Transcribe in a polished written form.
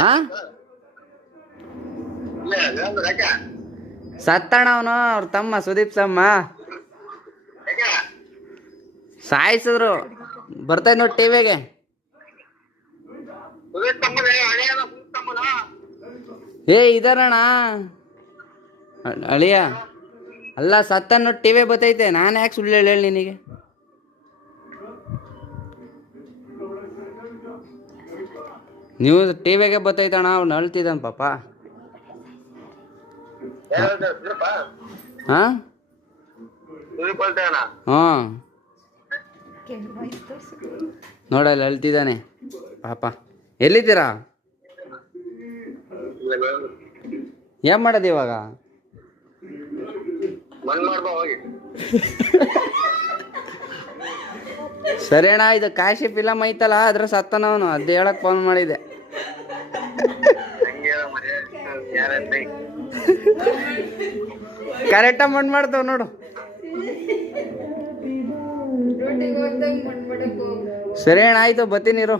ಹಾ ಸತ್ತಣ ಅವನು ಅವ್ರ ತಮ್ಮ ಸುದೀಪ್ ಸಮ್ಮ ಸಾಯಿಸಿದ್ರು. ಬರ್ತಾ ನೋಡಿ ಟಿವಿಗೆ. ಏ ಇದಾರಣ ಅಳಿಯ ಅಲ್ಲ ಸತ್ತ ನೋಡಿ ಟಿವಿ ಬತ್ತೈತೆ. ನಾನು ಯಾಕೆ ಸುಳ್ಳು ಹೇಳಿ ನಿನಗೆ? ನ್ಯೂಸ್ ಟಿವಿಗೆ ಬತ್ತೈತಣ. ಅವ್ನು ಅಳ್ತಿದ್ದಾನ ಪಾಪ. ಹಾ ಹಾಂ ನೋಡಲ್ಲ ಅಳ್ತಿದ್ದಾನೆ ಪಾಪ. ಎಲ್ಲಿದ್ದೀರಾ? ಏನ್ ಮಾಡೋದು ಇವಾಗ? ಸರಿ ಅಣ್ಣ, ಇದು ಕಾಶಿ ಫಿಲಮ್ ಐತಲ್ಲ ಅದ್ರ ಸತ್ತನವನು, ಅದು ಹೇಳಕ್ ಫೋನ್ ಮಾಡಿದೆ. ಕರೆಕ್ಟಾಗಿ ಮಣ್ಣು ಮಾಡ್ತಾವ ನೋಡು. ಸರಿ ಅಣ್ಣ, ಆಯ್ತು ಬರ್ತೀನಿ ಇರು.